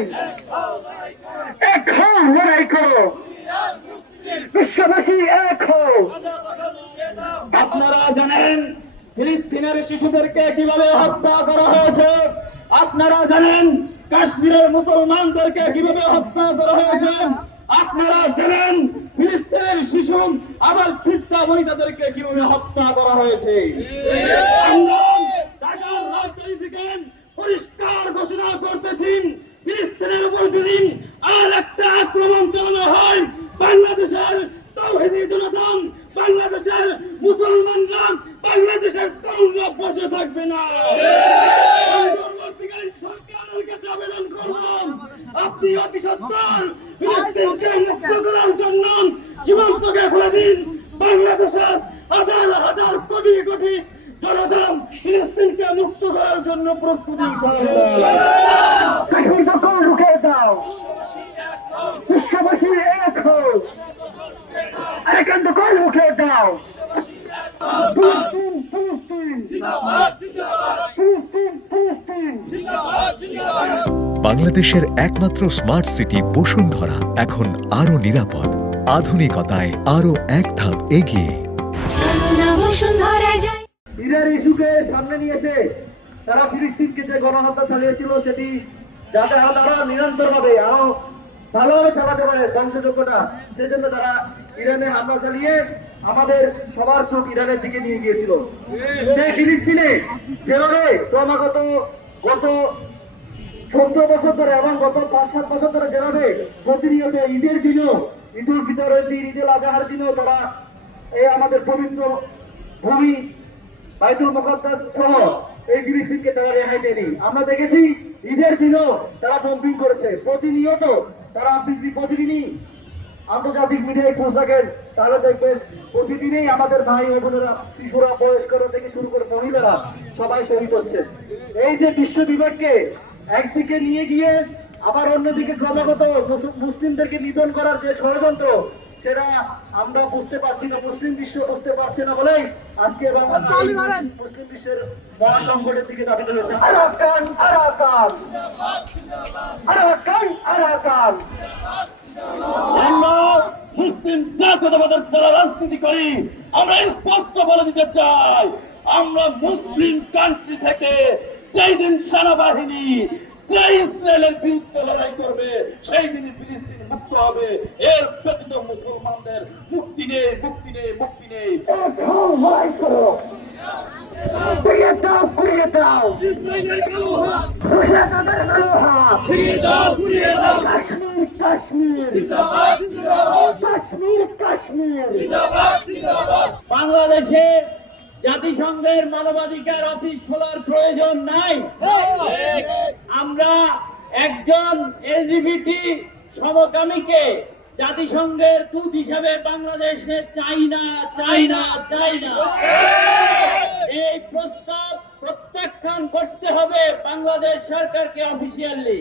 ফিলিস্তিন, এক হও, লড়াই করো, বিশ্ববাসী এক হও। আপনারা জানেন ফিলিস্তিনের শিশুদেরকে কিভাবে হত্যা করা হয়েছে, আপনারা জানেন কাশ্মীরের মুসলমানদেরকে কিভাবে হত্যা করা হয়েছে, আপনারা জানেন ফিলিস্তিনের শিশু আবার বৃদ্ধা মহিলাদেরকে কিভাবে হত্যা করা হয়েছে। আমরা ঢাকার রাজধানী থেকে পরিষ্কার ঘোষণা করতেছি, ফিলিস্তিনের উপর যদি আর একটা আক্রমণ চালানো হয়, বাংলাদেশের তাওহীদি জনতা, বাংলাদেশের মুসলমানরা, বাংলাদেশের তরুণরা বসে থাকবে না। অন্তর্বর্তীকালীন সরকারের কাছে আবেদন করব, আপনি অতি সত্বর ফিলিস্তিনকে মুক্ত করার জন্য সীমান্তকে খুলে দিন। বাংলাদেশের হাজার হাজার কোটি কোটি জনতা ফিলিস্তিনকে মুক্ত করার জন্য প্রস্তুতি। কাশ্মীর দখল রুখে দাও, বিশ্ববাসী এক হও, আরাকান দখল রুখে দাও। ফিলিস্তিন, ফিলিস্তিন, ফিলিস্তিন, ফিলিস্তিন। বাংলাদেশের একমাত্র স্মার্ট সিটি বসুন্ধরা এখন আরো নিরাপদ, আধুনিকতায় আরো এক ধাপ এগিয়ে। ইরার ইস্যুকে সামনে নিয়ে এসে তারা ফিলিস্তিনকে যে গণহত্যা চালিয়েছিল সেটি যাতে তারা নিরন্তরভাবে আরো ভালোভাবে চালাতে পারে ধ্বংসযোগ্যটা, সেজন্য তারা ইরানে হামলা চালিয়ে আমাদের সবার চোখ ইরানের দিকে নিয়ে গিয়েছিল। সেই ফিলিস্তিনে যেভাবে ক্রমাগত গত 14 বছর ধরে এবং গত 5-7 বছর ধরে যেভাবে প্রতিনিয়ত ঈদের দিনও, ঈদুল ফিতরের দিন, ঈদুল আজহার দিনও তারা এই আমাদের পবিত্র ভূমি বাইতুল মুকাদ্দাস সহ এই ফিলিস্তিনকে তারা রেহাই দেয়নি। আমরা দেখেছি ঈদের দিনও তারা বম্বিং করেছে। প্রতিনিয়ত তারা প্রতিদিনই আন্তর্জাতিক মিডিয়ায় খোঁজ রাখেন, তাহলে দেখবেন প্রতিদিনই আমাদের ভাই ও বোনেরা, শিশুরা, বয়স্করা থেকে শুরু করে মহিলারা সবাই শহীদ হচ্ছে। এই যে বিশ্ব বিবেককে একদিকে নিয়ে গিয়ে আবার অন্যদিকে ক্রমাগত মুসলিমদেরকে নিধন করার যে ষড়যন্ত্র, সেটা আমরা বুঝতে পারছি না, মুসলিম বিশ্ব বুঝতে পারছে না বলেই আজকে মুসলিম বিশ্বের মহাসংকটের দিকে দাবিত হয়েছে। Arakan, Arakan, Arakan, Arakan. আমরা মুসলিম জাতীয়তাবাদের যারা রাজনীতি করি, আমরা স্পষ্ট বলে দিতে চাই, আমরা মুসলিম কান্ট্রি থেকে যেই দিন সেনাবাহিনী যে ইসরায়েলের বিরুদ্ধে লড়াই করবে সেই দিনই ফিলিস্তিন মুক্ত হবে। এর ব্যতীত মুসলমানদের মুক্তি নেই, মুক্তি নেই, মুক্তি নেই। ফিরিয়ে দাও, ফিরিয়ে দাও, ফিরিয়ে দাও, ফিরিয়ে দাও। কাশ্মীর, কাশ্মীর, কাশ্মীর, কাশ্মীর। বাংলাদেশে জাতিসংঘের মানবাধিকার অফিস খোলার প্রয়োজন নাই। আমরা একজন এলজিবিটি সমকামীকে জাতিসংঘের দূত হিসাবে বাংলাদেশে চাই না, চাই না, চাই না। এই প্রস্তাব প্রত্যাখ্যান করতে হবে বাংলাদেশ সরকারকে অফিসিয়ালি।